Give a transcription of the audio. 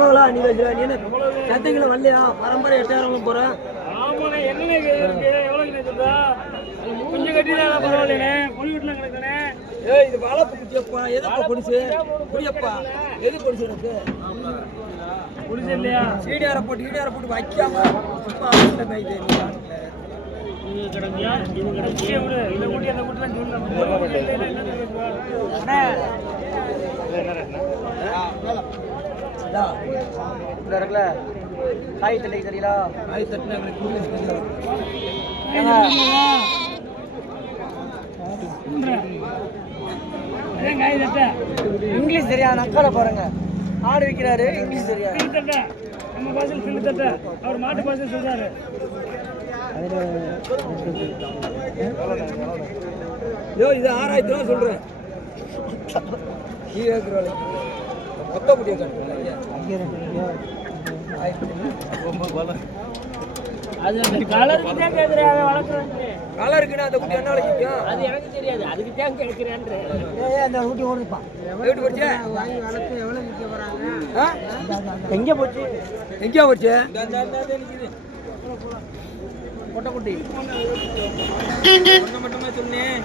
நீ சந்தைகளை வரலையா பரம்பரை 8000 போறேன். கொஞ்சம் கட்டிதான் பரவாயில்லைண்ணே. பொடி வீட்டுல கிடக்குண்ணே. இது வளர்ப்பு குடிச்சப்பா எதுப்பா பொடிச்சு குடியப்பா எது பொடிச்சு எனக்கு பொடிச்சு இல்லையா? ஈடியார போட்டு வைக்காம சும்மா இது கிடக்கியா இது கிடக்கிய இதை கூட்டி அந்த கூட்டலாம் சொல்லல காய் தட்டை தெரியலா காய் தட்டினா இங்கிலீஷ் தெரியா நக்கால பாருங்க ஆடு விற்கிறாரு இங்கிலீஷ் தெரியா நம்ம பாசல் சொல்லி தட்ட அவர் மாட்டு பாசல் சொல்றாரு. இது 6000 ரூபா சொல்றேன். மொத்த முடிய கலருக்குன்னா அந்த குட்டி என்ன விளைக்கும் அது எனக்கு தெரியாது. அதுக்கு தான் கேட்கிறேன். அந்த குட்டி ஓடுப்பான் எப்படி போச்சு எங்கே போச்சு கொட்டை குட்டி மட்டுமே சொன்னேன்.